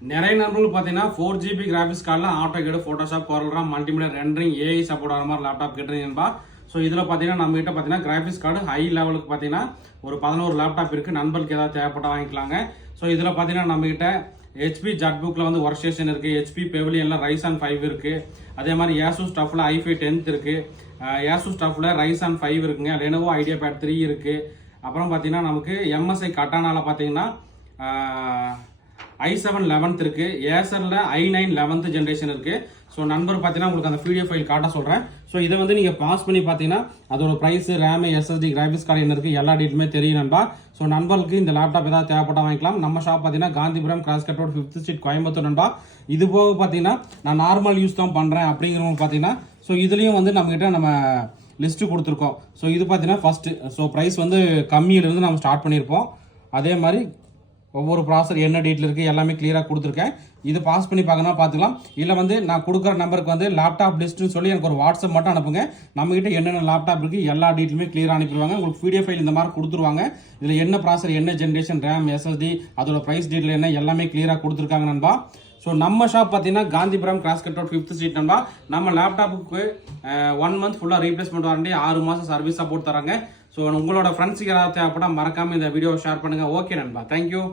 நிறைய நண்பர்கள் பார்த்தீங்கன்னா 4GB கிராஃபிக்ஸ் கார்டில் AutoCAD Photoshop CorelDRAW multimedia rendering AI support ஆகிற மாதிரி லேப்டாப் கேட்டுருங்கப்பா. ஸோ இதில் பார்த்தீங்கன்னா நம்ம கிட்ட பார்த்தீங்கன்னா கிராஃபிக்ஸ் கார்டு ஹை லெவலுக்கு பார்த்தீங்கன்னா ஒரு 11 லேப்டாப் இருக்குது. நண்பர்களுக்கு ஏதாவது தேவைப்பட்ட வாங்கிக்கலாங்க. ஸோ இதில் பார்த்தீங்கன்னா நம்ம கிட்ட ஹெச்பி ஜட்புக்கில் வந்து ஒர்க் ஸ்டேஷன் இருக்குது. ஹெச்பி பெவிலியனில் ரைசான் 5 இருக்குது. அதே மாதிரி ஏசூஸ் ஸ்டஃபில் i5 10th இருக்குது. ஏசூஸ் ஸ்டஃபில் ரைசான் 5 இருக்குங்க. லெனோவோ ஐடியாபேட் 3 இருக்குது. அப்புறம் பார்த்தீங்கன்னா நமக்கு எம்எஸ்ஐ கட்டானால பார்த்தீங்கன்னா i7 11th இருக்கு. ஏசரில் i9 11th ஜென்ரேஷன் இருக்கு. ஸோ நண்பர் பார்த்தீங்கன்னா உங்களுக்கு அந்த பிடிஎஃப் ஃபைல் காட்ட சொல்கிறேன். ஸோ இதை வந்து நீங்கள் பாஸ் பண்ணி பார்த்தீங்கன்னா அதோட price, RAM, SSD, graphics card என்ன இருக்குது எல்லா டீட்டெயிலுமே தெரியும் நண்பா. ஸோ நண்பர்களுக்கு இந்த லேப்டாப் ஏதாவது தேவைப்பட்டா வாங்கிக்கலாம். நம்ம ஷாப் பார்த்தீங்கன்னா Gandhipuram cross cut road 5th street Coimbatore நண்பா. இது போக பார்த்தீங்கன்னா நான் நார்மல் யூஸ் தான் பண்ணுறேன் அப்படிங்கிறவங்க பார்த்தீங்கன்னா ஸோ இதுலேயும் வந்து நம்மகிட்ட நம்ம லிஸ்ட்டு கொடுத்துருக்கோம். ஸோ இது பார்த்தீங்கன்னா ஃபஸ்ட்டு ஸோ ப்ரைஸ் வந்து கம்மியிலிருந்து நம்ம ஸ்டார்ட் பண்ணியிருப்போம். அதே மாதிரி ஒவ்வொரு ப்ராசர் என்ன டீட்டில் இருக்குது எல்லாமே கிளியராக கொடுத்துருக்கேன். இது பாஸ் பண்ணி பார்க்கணும் பார்த்துக்கலாம். இல்லை வந்து நான் கொடுக்குற நம்பருக்கு வந்து லேப்டாப் லிஸ்ட்டுன்னு சொல்லி எனக்கு ஒரு வாட்ஸ்அப் மட்டும் அனுப்புங்க. நம்மகிட்ட என்னென்ன லேப்டாப் இருக்குது எல்லா டீட்டெயிலுமே கிளியராக அனுப்பிடுவாங்க. உங்களுக்கு பிடிஎஃப் ஃபைல் இந்த மாதிரி கொடுத்துருவாங்க. இதில் என்ன ப்ராசர், என்ன ஜென்ரேஷன், ரேம், எஸ்எஸ்டி, அதோட ப்ரைஸ் டீட்டெயில் என்ன எல்லாமே கிளியராக கொடுத்துருக்காங்க நண்பா. ஸோ நம்ம ஷாப் பார்த்தீங்கன்னா Gandhipuram cross cut road 5th street நண்பா. நம்ம லேப்டாப்புக்கு 1 month ஃபுல்லாக ரீப்ளேஸ்மெண்ட் வாரண்டி, 6 மாதம் சர்வீஸ் சப்போர்ட் தராங்க. ஸோ உங்களோட ஃப்ரெண்ட்ஸுக்கு யாராவது தேவைப்பட்டா மறக்காமல் இந்த வீடியோவை ஷேர் பண்ணுங்கள். ஓகே நண்பா, தேங்க்யூ.